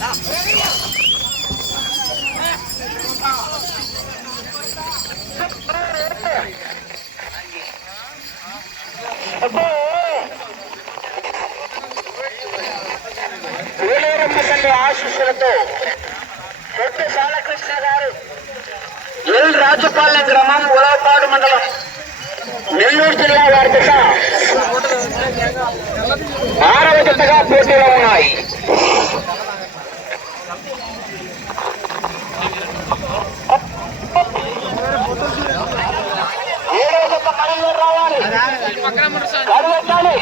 తల్లి ఆశీస్సులతో కొట్టు బాలకృష్ణ గారు ఎల్ రాజుపాలెం గ్రామం ఉలవపాడు మండలం నెల్లూరు జిల్లా వారి దిశ 6వ జతగా పోటీలో ఉన్నాయి. ఏడవ జత బయలుదేరి రావాలి. కడుగొట్టాలి.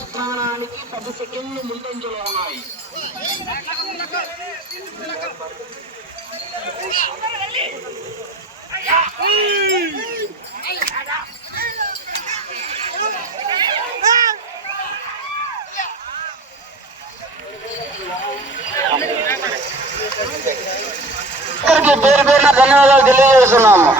స్థానానికి 10 సెకండ్లు ముందంజలో ఉన్నాయి. పేరు పేరున ధన్యవాదాలు తెలియజేస్తున్నాము.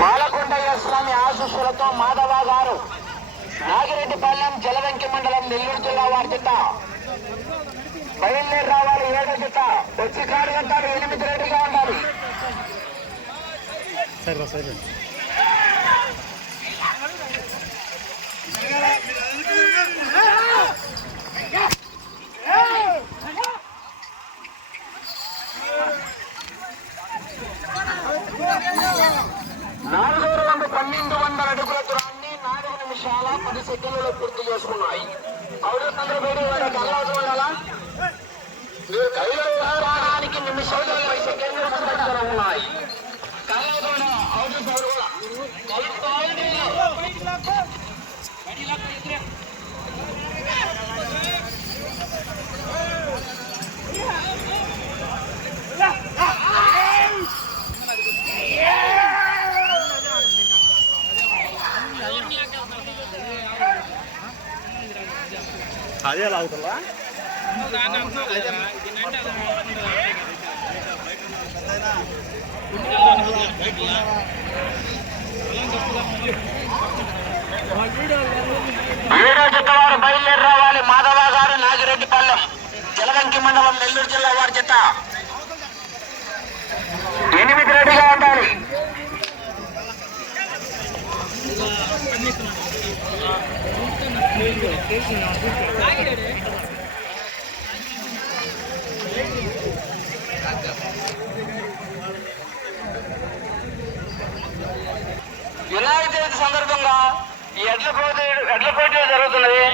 మాలకొండయ్య స్వామి ఆశీస్సులతో మాధవ గారు నాగిరెడ్డిపాలెం జలవంకి మండలం నెల్లూరు జిల్లా వారి జత బయలుదేరి రావాలి. 7వ జత వచ్చి కాడు గంటలు 8 రెడీగా ఉండాలి. నాలుగో రౌండ్ 1200 అడుగుల దూరాన్ని 4 నిమిషాల 10 సెకండ్లలో పూర్తి చేసుకున్నాయి. అవునందరూ వేడి వారికి అలవాటు ఉండాలా? మీరు కైలానికి నిమిషాలు 20 సెకండ్లు ముందంజలో ఉన్నాయి. అదే లాగుతుందా? ఏడో జత వారు బయలుదేరి రావాలి. మాధవ గారు నాగిరెడ్డిపాలెం జలగంకి మండలం నెల్లూరు జిల్లా వారి జత 8 రెడీగా ఉండాలి. వినాయక చవితి సందర్భంగా ఈ ఎడ్ల పోటీలు జరుగుతున్నది.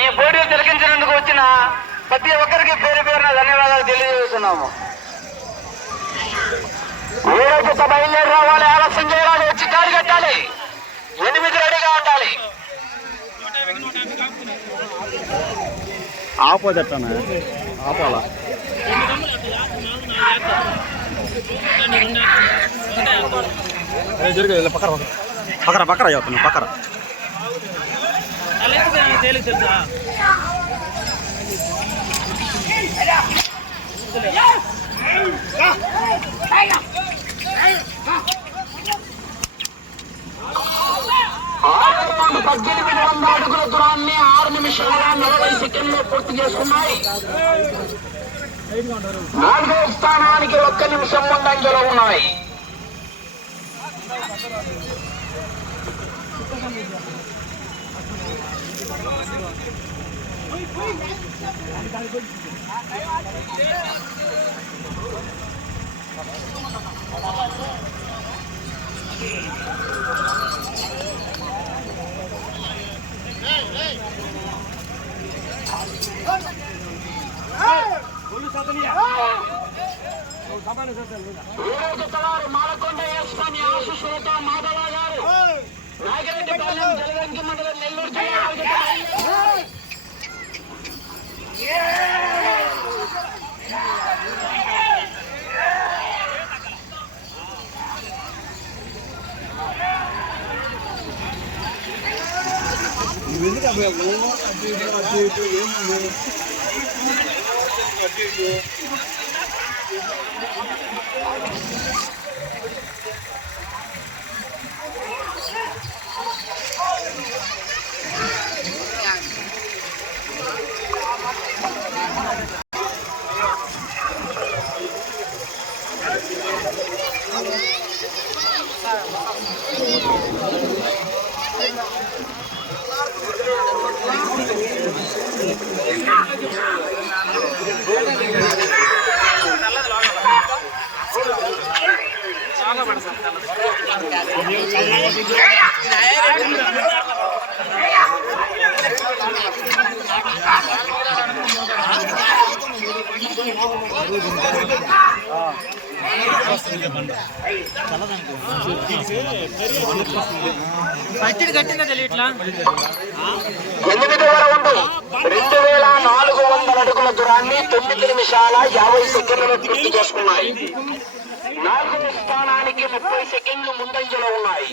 ఈ పోటీలు తిలకించినందుకు వచ్చిన ప్రతి ఒక్కరికి పేరు పేరున ధన్యవాదాలు తెలియజేస్తున్నాము. 7వ జత బయలుదేరి రావాలి. ఆలస్యం చేయాలి. వచ్చి కారు కట్టాలి. 8 రెడీగా ఉండాలి. ఆపోదట్టనా ఆపాలా జరుగు పక్కన పక్కన చదువుతున్నా పక్కన అడుగుల దూరాన్ని 6 నిమిషాల 40 సెకండ్లు పూర్తి చేసుకున్నాయి. 4వ స్థానానికి 1 నిమిషం ముందంజలో ఉన్నాయి. వీరజతవారు మాలకొండ యశ్వాని ఆశీస్సులతో మాధవ గారు నాగిరెడ్డిపాలెం జలగంకి మండలం నెల్లూరు జిల్లా. పచ్చడి కట్టిందా తెలియట్లా 8వ రౌండ్ 2400 అడుగుల దూరాన్ని 9 నిమిషాల 50 సెకండ్లలో పూర్తి చేసుకున్నాయి. 4వ స్థానానికి 30 సెకండ్లు ముందంజలో ఉన్నాయి.